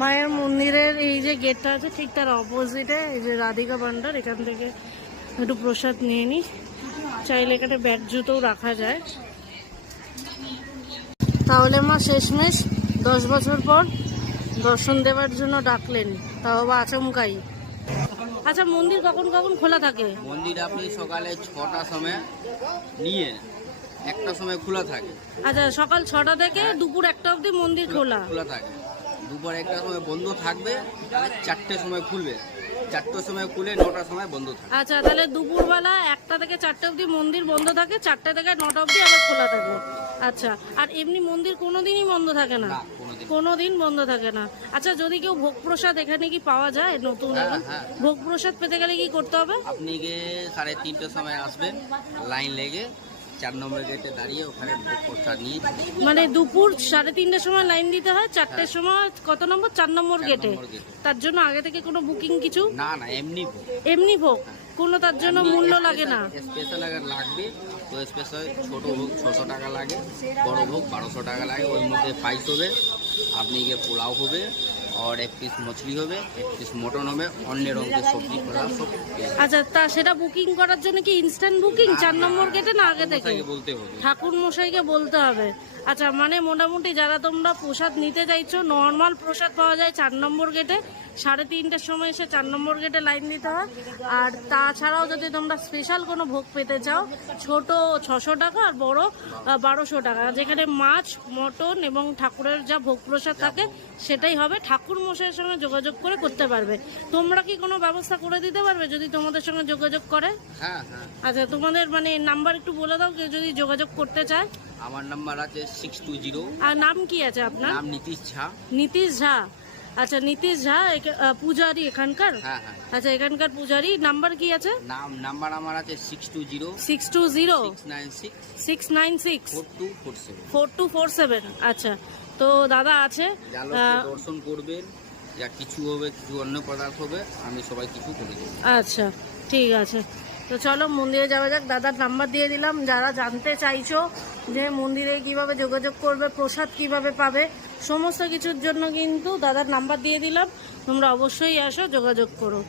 মায়ের মন্দিরের এই যে গেটটা আছে ঠিক তার অপোজিটে এই যে রাধিকা ভান্ডার, এখান থেকে একটু প্রসাদ নিয়ে নিই। চাইলে এখানে ব্যাগ জুতোও রাখা যায়। তাহলে মা শেষমেশ 10 বছর পর দর্শন দেওয়ার জন্য ডাকলেন, তাও আবার আচমকাই। আচ্ছা, মন্দির কখন কখন খোলা থাকে? মন্দির আপনি সকালে 6টার সময় নিয়ে 1টার সময় খোলা থাকে। আচ্ছা, সকাল 6টা থেকে দুপুর 1টা অবধি মন্দির খোলা থাকে। দুপুর 1টার সময় বন্ধ থাকবে, 4টের সময় খুলবে। 4টার সময় খুলে 9টার সময় বন্ধ থাকে। আচ্ছা, তাহলে দুপুরবেলা 1টা থেকে 4টা অবধি মন্দির বন্ধ থাকে, 4টা থেকে 9টা অবধি আবার খোলা থাকে। আচ্ছা, আর এমনি মন্দির কোনোদিনই বন্ধ থাকে না? কোনোদিন বন্ধ থাকে না। আচ্ছা, যদি কেউ ভোগ প্রসাদ এখানে কি পাওয়া যায় নতুন? ভোগ প্রসাদ পেতে গেলে কি করতে হবে? আপনি গিয়ে 3:30টার সময় আসবেন, লাইন লেগে 4 নম্বর গেটে দাঁড়িয়ে ওখানে ভোগ প্রসাদ নিয়ে। মানে দুপুর 3:30টার সময় লাইন দিতে হয়, 4টার সময় কত নম্বর? 4 নম্বর গেটে। তার জন্য আগে থেকে কোনো বুকিং কিছু? না না, এমনি ভোগ। এমনি ভোগ, কোনো তার জন্য মূল্য লাগে না? স্পেশাল লাগবে তো স্পেশাল ছোট ভোগ 600 টাকা লাগে, বড় ভোগ 1200 টাকা লাগে। ওর মধ্যে পাইস হবে, আপনি গিয়ে পোলাও হবে, और 1 পিস মছলি হবে, 1 পিস মটন হবে, অন্য রকমের সবজি পোলাও সব। আচ্ছা, তা সেটা বুকিং করার জন্য কি ইনস্ট্যান্ট বুকিং 4 নম্বর গেটে না আগে থেকে বলতে হবে? ঠাকুর মশাইকে বলতে হবে। আচ্ছা, মানে মোটামুটি যারা তোমরা প্রসাদ নিতে চাইছো, নর্মাল প্রসাদ পাওয়া যায় 4 নম্বর গেটে। 3:30টার সময় এসে 4 নম্বর গেটে লাইন দিতে হয়। আর তাছাড়াও যদি তোমরা স্পেশাল কোনো ভোগ পেতে চাও, ছোট 600 টাকা আর বড় 1200 টাকা, যেখানে মাছ, মটন এবং ঠাকুরের যা ভোগ প্রসাদ থাকে সেটাই হবে। ঠাকুর মশাইয়ের সঙ্গে যোগাযোগ করে করতে পারবে। তোমরা কি কোনো ব্যবস্থা করে দিতে পারবে যদি তোমাদের সঙ্গে যোগাযোগ করে? হ্যাঁ হ্যাঁ। আচ্ছা, তোমাদের মানে নাম্বার একটু বলে দাও, কেউ যদি যোগাযোগ করতে চায়। আমার নাম্বার আছে 620। আর নাম কি আছে আপনার? নাম নীতিশ ঝা। নীতিশ ঝা। আচ্ছা, নীতিশ ঝা পূজারি এখানকার? হ্যাঁ হ্যাঁ। আচ্ছা, এখানকার পূজারি। নাম্বার কি আছে? নাম্বার আমার আছে 620 696 4247। আচ্ছা, তো দাদা আছে, দর্শন করবেন, যা কিছু হবে, কিছু অন্য পদার্থ হবে, আমি সবাই কিছু করে দেবো। আচ্ছা, ঠিক আছে। তো চলো মন্দিরে যাওয়া যাক। দাদার নাম্বার দিয়ে দিলাম, যারা জানতে চাইছো যে মন্দিরে কিভাবে যোগাযোগ করবে, প্রসাদ কিভাবে পাবে, সমস্ত কিছুর জন্য কিন্তু দাদার নাম্বার দিয়ে দিলাম। তোমরা অবশ্যই আসো, যোগাযোগ করো।